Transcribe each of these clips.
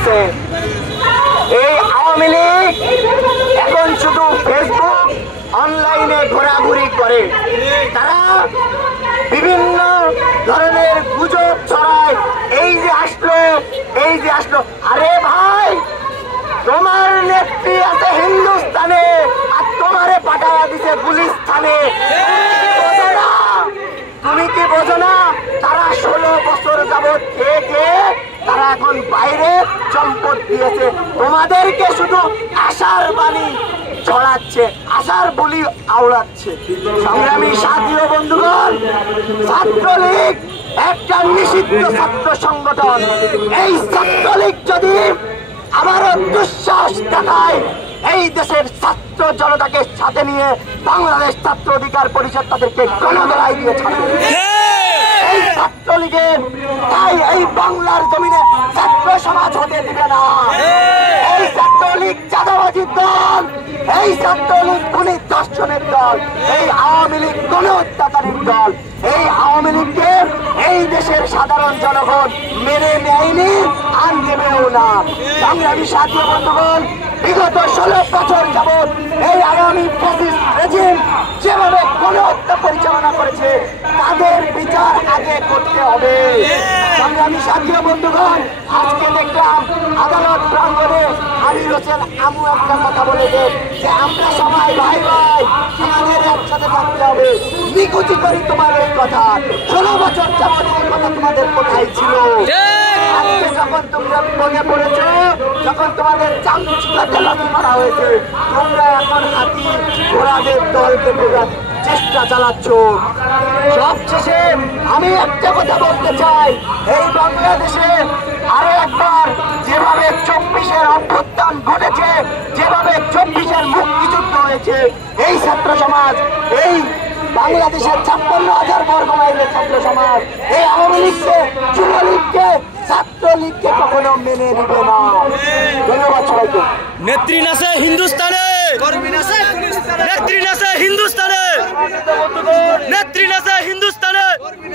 দিয়েছে। এই আওয়ামী লীগ এখন শুধু ফেসবুক অনলাইনে ঘোরাঘুরি করে, তারা বিভিন্ন ধরনের গুজব ছড়ায়। এই যে আসলো, আরে ভাই তোমার নেত্রী আছে হিন্দুস্তানে আর তোমারে পাঠায়া দিছে গুলিস্তানে। তুমি কি বোঝো না? তারা 16 বছর যাবৎ থেকে তারা এখন বাইরে সম্পদ দিয়েছে, তোমাদেরকে শুধু আশার বাণী ছড়াচ্ছে, আশার বলি আওড়াচ্ছে। সংগ্রামী সাথী ও বন্ধুগণ, ছাত্রলীগ একটা নিষিদ্ধ ছাত্র সংগঠন। এই ছাত্রলীগ যদি আবারও দুঃসাহস দেখায় এই দেশের ছাত্র জনতাকে সাথে নিয়ে, বাংলাদেশ ছাত্র অধিকার পরিষদ তাদেরকে গণধোলাই দিয়ে ছাড়বে। এই ছাত্রলীগের তাই এই বাংলার জমিনে ছাত্র সমাজ হতে দিবে না। এই ছাত্রলীগ চাঁদাবাজির দল, এই ছাত্রলীগ খুনি দর্শনের দল, এই আওয়ামী লীগ গণহত্যাকারীর দল। এই আওয়ামী লীগকে এই দেশের সাধারণ জনগণ মেনে নেয়নি, আর নেবেও না। সংগ্রামী সাথী বন্ধুগণ, বিগত 16 বছর যাবৎ এই আওয়ামী ফ্যাসিস্ট রেজিম যেভাবে গণহত্যা পরিচালনা করেছে, তাদের বিচার আগে করতে হবে। সংগ্রামী সাথী বন্ধুগণ, আজকে দেখলাম আদালত প্রাঙ্গণে আমির হোসেন আমু একটা কথা বলেছেন যে আমরা সবাই ভাই ভাই, আমাদের একসাথে থাকতে হবে। নিকুচি করি তোমার এই কথা, 16 বছর যাবৎ এই কথা তোমাদের কোথায় ছিল? আজকে যখন তোমরা মনে পড়েছো, যখন তোমাদের চামচিকাতে লাথি মারা হয়েছে, তোমরা এখন হাতি ঘোড়াদের দলকে বোঝার চেষ্টা চালাচ্ছ। সবশেষে আমি একটা কথা বলতে চাই, এই বাংলাদেশে আরো একবার যেভাবে 24-এর অভ্যুত্থান ঘটেছে, যেভাবে 24-এর মুক্তিযুদ্ধ হয়েছে, এই ছাত্র সমাজ, এই বাংলাদেশের 56,000 বর্গ মাইলের ছাত্র সমাজ এই আওয়ামী লীগকে, যুবলীগকে, ছাত্রলীগকে কখনো মেনে নিবে না। ধন্যবাদ সবাইকে। নেত্রী নাচে হিন্দুস্তানে, নেত্রী নাচে হিন্দুস্তানে, নেত্রী নাচে হিন্দুস্তানে।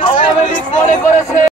আওয়ামী লীগ মনে করেছে